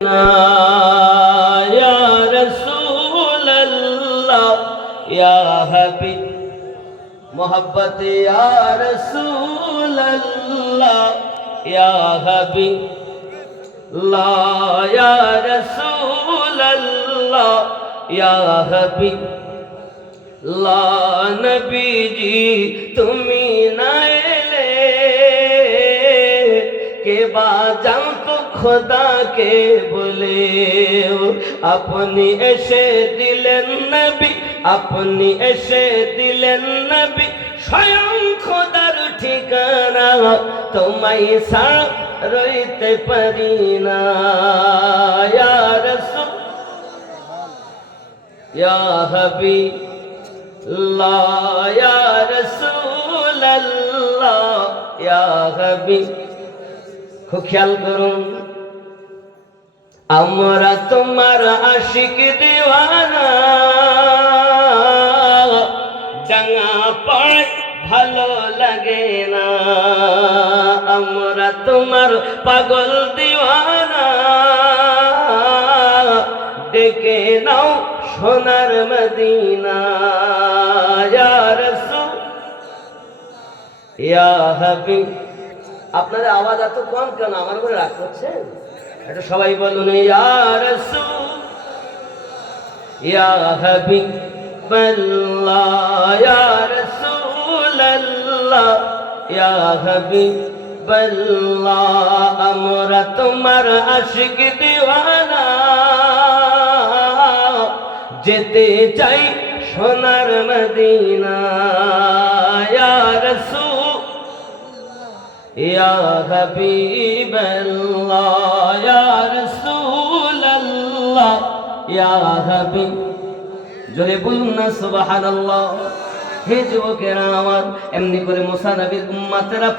يا رسول اللہ یا حبیب محبت یا رسول اللہ یا حبیب لا یا رسول اللہ یا حبیب لا نبی جی تمہیں نہ لے کے باجاؤں খোদাকে বলে আপনি এসে দিলেন নবী, আপনি এসে দিলেন নবী, স্বয়ং খোদার ঠিকানা, তোমায় ছাড়া রইতে পারি না। ইয়া হাবিব লা ইয়া হাবিব খুব খেয়াল করুন আমরা তোমার আশিক দিওয়ানা। ডাঙা পায় ভালো লাগে না। আমরা তোমার পাগল দিওয়ানা। ডেকে নাও সোনার মদিনা। ইয়া হাবিব। আপনাদের আওয়াজ এত কম কেন? আমার করে রাগ করছেন এটা সবাই বলুন আমরা তোমার আশিক দিওয়ানা। যেতে চাই সোনার মদিনা। ইয়া يا رسول الله, يا حبيب. জোরে বলুন না, সুবহানাল্লাহ। হে যুবকেরা আমার, এমনি করে মুসা নবীর উম্মতেরা